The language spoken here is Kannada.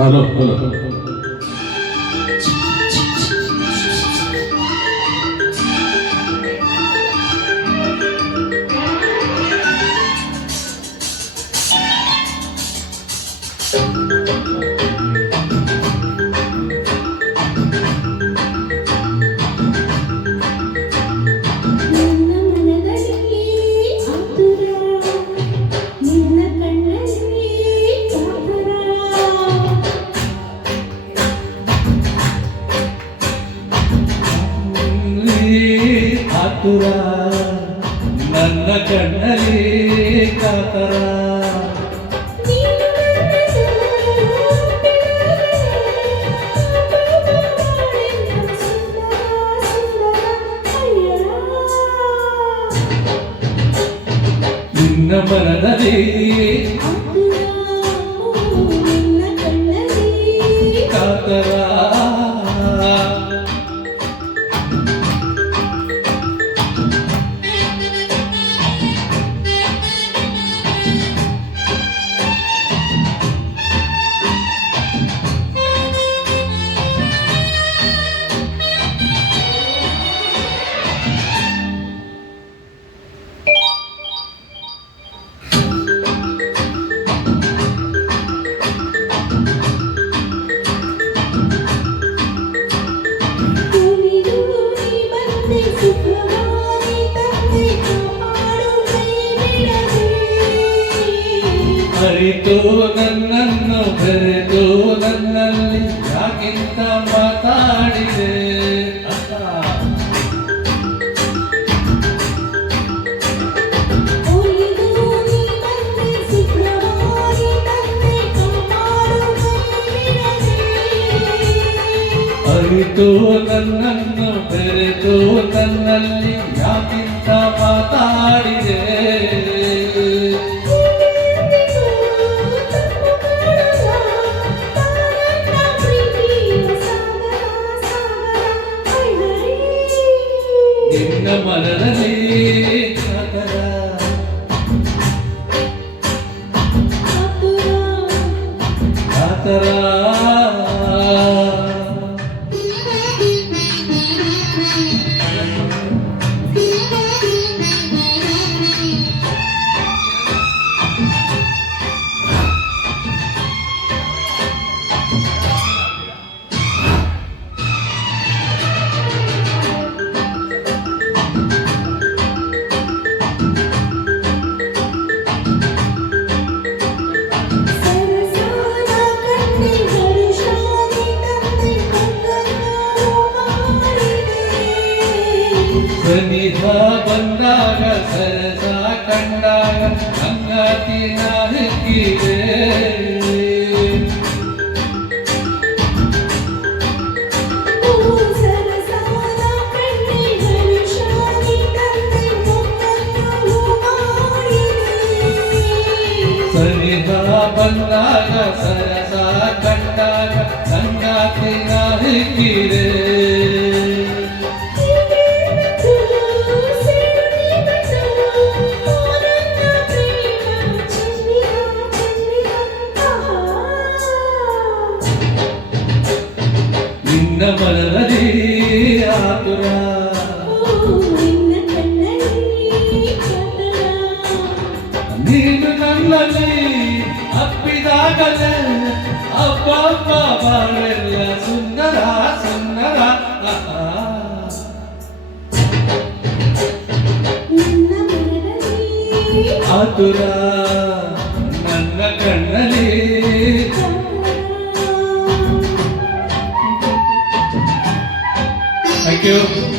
ಹಲೋ ಹಲೋ ಆತುರ ನನ್ನ ಕಣ್ಣಲ್ಲಿ ಕಾತರ ನಿನ್ನ ಮನದಲ್ಲಿ ಕಾತರ ಅರಿತು ನನ್ನನ್ನು ಬೆರೆತು ನನ್ನಲ್ಲಿ ಯಾಕಿಂತ ಮಾತಾಡಿದೆ ಅರಿತು ನನ್ನನ್ನು ಬೆರೆತು ನನ್ನಲ್ಲಿ ಯಾಕಿಂತ ಮಾತಾಡಿದೆ ನಿನ್ನ ಮನದಲ್ಲಿ ಕಾತರ ಕಾತರ ಸನಿಹ ಬಂದಾಗ ಸರಸ ಕಂಡಾಗ ಸಂಗಾತಿನ ಹಿಕ್ಕಿದೆ ಸನಿಹ ಬಂದಾಗ ಸರಸ ಕಂಡಾಗ ಸಂಗಾತಿನ ಹಿಕ್ಕಿದೆ ನಿನ್ನ ಮನದಲ್ಲಿ ಆತುರ ನೀನು ನನ್ನಲ್ಲಿ ಅಪ್ಪಿದಾಗಲೇ ಅಬ್ಬಬ್ಬ ಬಾಳೆಲ್ಲ ಸುಂದರ ಸುಂದರ ಆತುರ ನನ್ನ ಕಣ್ಣಲ್ಲಿ Thank you.